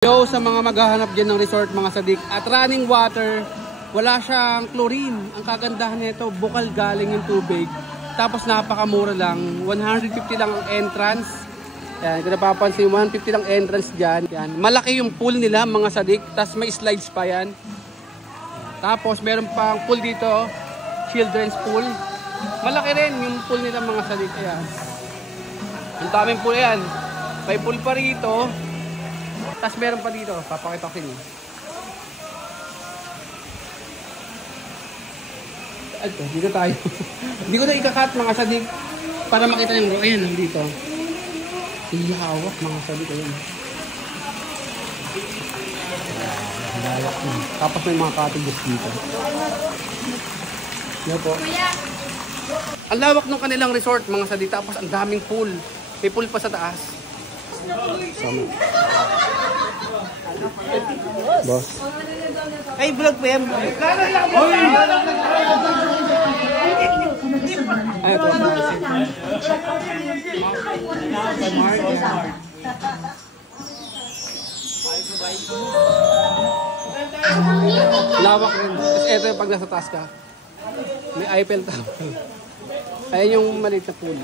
Yo, sa mga maghahanap dyan ng resort mga sadik at running water, wala siyang chlorine. Ang kagandahan nito, bukal galing yung tubig. Tapos napakamura lang, 150 lang ang entrance. Yan, kung napapansin, 150 lang entrance dyan. Yan. Malaki yung pool nila mga sadik, tapos may slides pa yan. Tapos meron pang pool dito, children's pool. Malaki rin yung pool nila mga sadik. Ayan. Ang daming pool yan. May pool pa rito. Tapos meron pa dito, papakita ko sa inyo. Ito, dito tayo. Hindi ko na ikakat mga sadik para makita niyo. Ayan, nandito. Ihawak mga sadik. Ayan. Hawak na. Tapos may mga cottages dito. Yan po. Ang lawak ng kanilang resort mga sadik. Tapos ang daming pool. May pool pa sa taas. Sama. Boss. Ay, vlog po yan. Ay, ito. Lawak rin. Tapos ito yung pag nasa taas ka. May Eiffel Tower. Ayan yung maliit na pool.